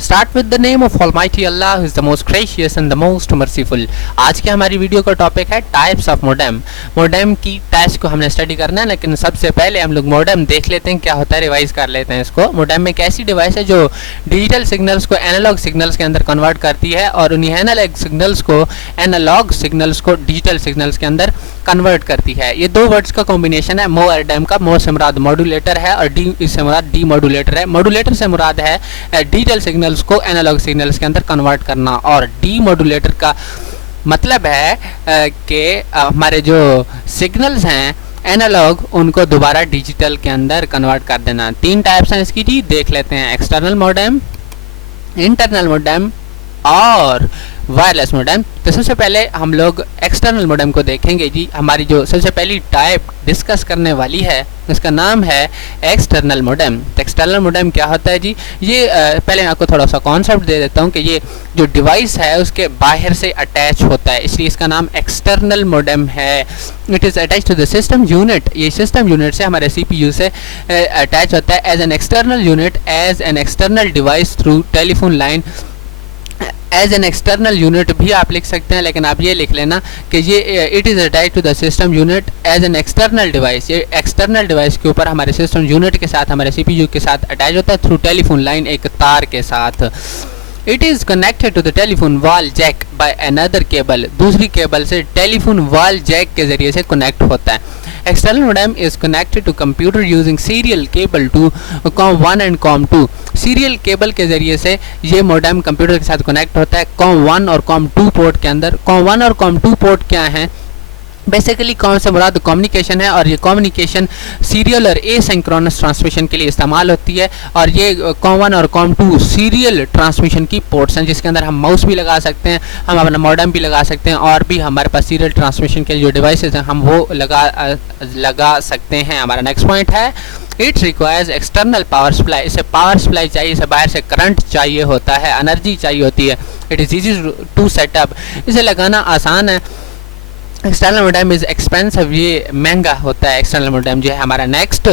Start with the name of Almighty Allah who is the most gracious and the most merciful। आज की हमारी video का topic है types of modem. Modem की types को हमने स्टडी करना है, लेकिन सबसे पहले हम लोग मोडेम देख लेते हैं क्या होता है, रिवाइज कर लेते हैं इसको। मोडेम एक ऐसी डिवाइस है जो डिजिटल सिग्नल्स को एनालॉग सिग्नल्स के अंदर कन्वर्ट करती है और उन्हीं एनालॉग सिग्नल्स को डिजिटल सिग्नल्स के अंदर कन्वर्ट करती है। ये दो वर्ड्स का कॉम्बिनेशन है मोडेम का। मो से मुराद मॉड्यूलेटर है और डी से मुराद डी मॉड्यूलेटर है। मॉड्यूलेटर से मुराद है डिजिटल सिग्नल्स को एनालॉग सिग्नल्स के अंदर कन्वर्ट करना, और डी मॉड्यूलेटर का मतलब है कि हमारे जो सिग्नल्स हैं एनालॉग उनको दोबारा डिजिटल के अंदर कन्वर्ट कर देना। तीन टाइप्स हैं इसकी जी, देख लेते हैं। एक्सटर्नल मोडेम, इंटरनल मोडेम और वायरलेस मोडेम। तो सबसे पहले हम लोग एक्सटर्नल मोडेम को देखेंगे जी। हमारी जो सबसे पहली टाइप डिस्कस करने वाली है उसका नाम है एक्सटर्नल मोडेम। तो एक्सटर्नल मोडेम क्या होता है जी? ये पहले मैं आपको थोड़ा सा कॉन्सेप्ट दे देता हूँ कि ये जो डिवाइस है उसके बाहर से अटैच होता है, इसलिए इसका नाम एक्सटर्नल मोडेम है। It is attach to the system unit. ये सिस्टम यूनिट से हमारे CPU से अटैच होता है as an external unit, as an external device through telephone line. As an external unit भी आप लिख सकते हैं, लेकिन आप ये लिख लेना कि ये it is attach to the system unit as an external device. ये एक्सटर्नल डिवाइस के ऊपर हमारे सिस्टम यूनिट के साथ हमारे CPU के साथ अटैच होता है थ्रू टेलीफोन लाइन, एक तार के साथ। It is connected to the telephone wall jack by another cable. दूसरी केबल से टेलीफोन वॉल जैक के ज़रिए से कनेक्ट होता है। External modem is connected to computer using serial cable to COM1 and COM2। Serial cable के ज़रिए से ये मोडेम कंप्यूटर के साथ कनेक्ट होता है COM1 और COM2 पोर्ट के अंदर। COM1 और COM2 पोर्ट क्या हैं? बेसिकली कॉम से मुराद कम्युनिकेशन है, और ये कम्युनिकेशन सीरियल और एसिंक्रोनस ट्रांसमिशन के लिए इस्तेमाल होती है। और ये COM1 और COM2 सीरियल ट्रांसमिशन की पोर्ट्स हैं जिसके अंदर हम माउस भी लगा सकते हैं, हम अपना मॉडेम भी लगा सकते हैं, और भी हमारे पास सीरियल ट्रांसमिशन के जो डिवाइसेस हैं हम वो लगा सकते हैं। हमारा नेक्स्ट पॉइंट है it requires external power supply. इसे पावर सप्लाई चाहिए, इसे बाहर से करंट चाहिए होता है, एनर्जी चाहिए होती है। It is easy to set up, इसे लगाना आसान है। एक्सटर्नल मोडेम इज़ एक्सपेंसिव, ये महंगा होता है एक्सटर्नल मोडेम जो है। हमारा नेक्स्ट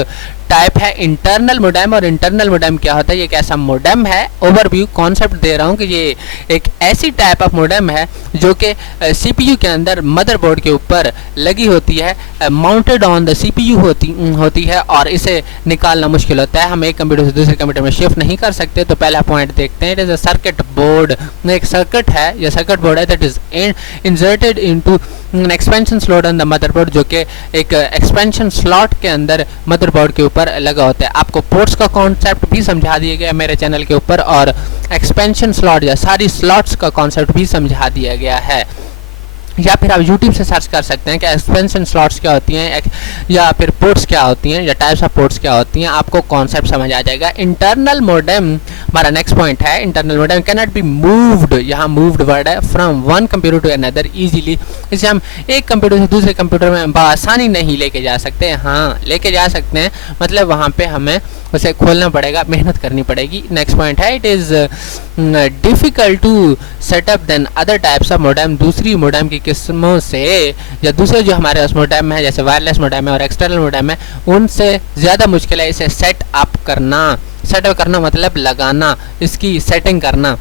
टाइप है इंटरनल मोडेम। और इंटरनल मोडेम क्या होता है? ये एक ऐसा मोडेम है, ओवरव्यू कॉन्सेप्ट दे रहा हूँ कि ये एक ऐसी टाइप ऑफ मोडेम है जो कि CPU के अंदर मदरबोर्ड के ऊपर लगी होती है, माउंटेड ऑन द CPU होती है, और इसे निकालना मुश्किल होता है। हम एक कंप्यूटर से दूसरे कंप्यूटर में शिफ्ट नहीं कर सकते। तो पहला पॉइंट देखते हैं, it is a circuit board. एक सर्किट है, यह सर्किट बोर्ड है that is inserted into expansion slot on the motherboard, जो कि एक एक्सपेंशन स्लॉट के अंदर मदरबोर्ड के ऊपर लगा होता है। आपको पोर्ट्स का कॉन्सेप्ट भी समझा दिया गया मेरे चैनल के ऊपर, और एक्सपेंशन स्लॉट या सारी स्लॉट्स का कॉन्सेप्ट भी समझा दिया गया है। या फिर आप YouTube से सर्च कर सकते हैं कि एक्सपेंशन स्लॉट्स क्या होती हैं, या फिर पोर्ट्स क्या होती हैं, या टाइप्स ऑफ पोर्ट्स क्या होती हैं, आपको कॉन्सेप्ट समझ आ जाएगा। इंटरनल मोडेम हमारा नेक्स्ट पॉइंट है। Internal modem can not be moved, यहाँ मूव्ड वर्ड है, from one computer to another easily. इसे हम एक कंप्यूटर से दूसरे कंप्यूटर में बआसानी नहीं लेके जा सकते। हाँ, लेके जा सकते हैं, मतलब वहाँ पे हमें उसे खोलना पड़ेगा, मेहनत करनी पड़ेगी। नेक्स्ट पॉइंट है it is difficult to set up then other types of modem. दूसरी मोडेम की किस्मों से, या दूसरे जो हमारे पास मोडेम है जैसे वायरलेस मोडेम है और एक्सटर्नल मोडेम है, उनसे ज़्यादा मुश्किल है इसे सेट अप करना। सेटअप करना मतलब लगाना, इसकी सेटिंग करना।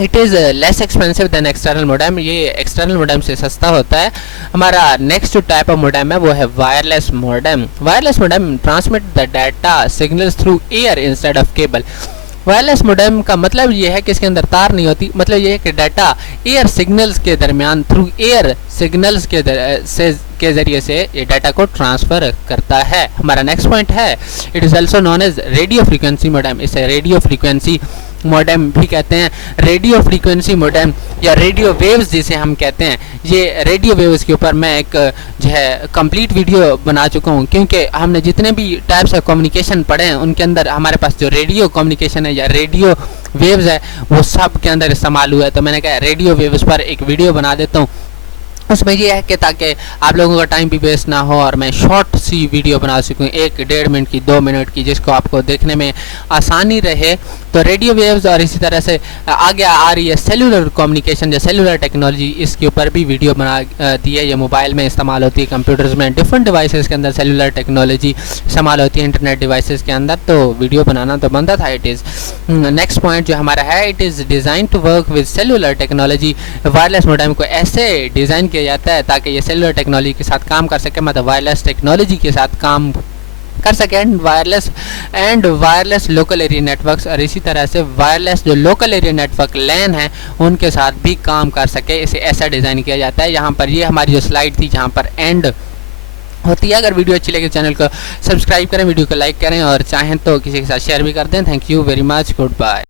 It is less expensive than external modem, ये एक्सटर्नल मोडेम से सस्ता होता है। हमारा नेक्स्ट जो टाइप ऑफ मोडेम है वो है wireless modem. Wireless modem transmit the data signals through air instead of cable. Wireless modem का मतलब ये है कि इसके अंदर तार नहीं होती, मतलब ये है कि डाटा एयर सिग्नल्स के दरमियान थ्रू एयर सिग्नल्स के ज़रिए से ये डाटा को ट्रांसफ़र करता है। हमारा नेक्स्ट पॉइंट है it is also known as radio frequency modem. इसे रेडियो फ्रीक्वेंसी मोडेम भी कहते हैं। रेडियो फ्रीक्वेंसी मोडेम या रेडियो वेव्स जिसे हम कहते हैं, ये रेडियो वेव्स के ऊपर मैं एक जो है कंप्लीट वीडियो बना चुका हूँ, क्योंकि हमने जितने भी टाइप्स ऑफ कम्युनिकेशन पढ़े हैं उनके अंदर हमारे पास जो रेडियो कम्युनिकेशन है या रेडियो वेव्स है वो सब के अंदर इस्तेमाल हुआ है। तो मैंने कहा रेडियो वेव्स पर एक वीडियो बना देता हूँ। उसमें ये है कि ताकि आप लोगों का टाइम भी वेस्ट ना हो और मैं शॉर्ट सी वीडियो बना सकूँ, 1-1.5 मिनट की, 2 मिनट की, जिसको आपको देखने में आसानी रहे। तो रेडियो वेव्स और इसी तरह से आगे आ रही है सेलुलर कम्युनिकेशन या सेलुलर टेक्नोलॉजी, इसके ऊपर भी वीडियो बना दी है। ये मोबाइल में इस्तेमाल होती है, कंप्यूटर्स में, डिफरेंट डिवाइसेस के अंदर सेलुलर टेक्नोलॉजी इस्तेमाल होती है, इंटरनेट डिवाइसेस के अंदर। तो वीडियो बनाना तो बनता था। इट इज़ नेक्स्ट पॉइंट जो हमारा है, it is design to work with cellular technology. Wireless modem को ऐसे डिज़ाइन किया जाता है ताकि ये सेलुलर टेक्नोलॉजी के साथ काम कर सके, मतलब वायरलेस टेक्नोलॉजी के साथ काम कर सके। वायरलेस लोकल एरिया नेटवर्क्स, और इसी तरह से वायरलेस जो लोकल एरिया नेटवर्क लैन है उनके साथ भी काम कर सके, इसे ऐसा डिज़ाइन किया जाता है। यहाँ पर ये हमारी जो स्लाइड थी जहाँ पर एंड होती है। अगर वीडियो अच्छी लगे चैनल को सब्सक्राइब करें, वीडियो को लाइक करें और चाहें तो किसी के साथ शेयर भी कर दें। Thank you very much, good bye.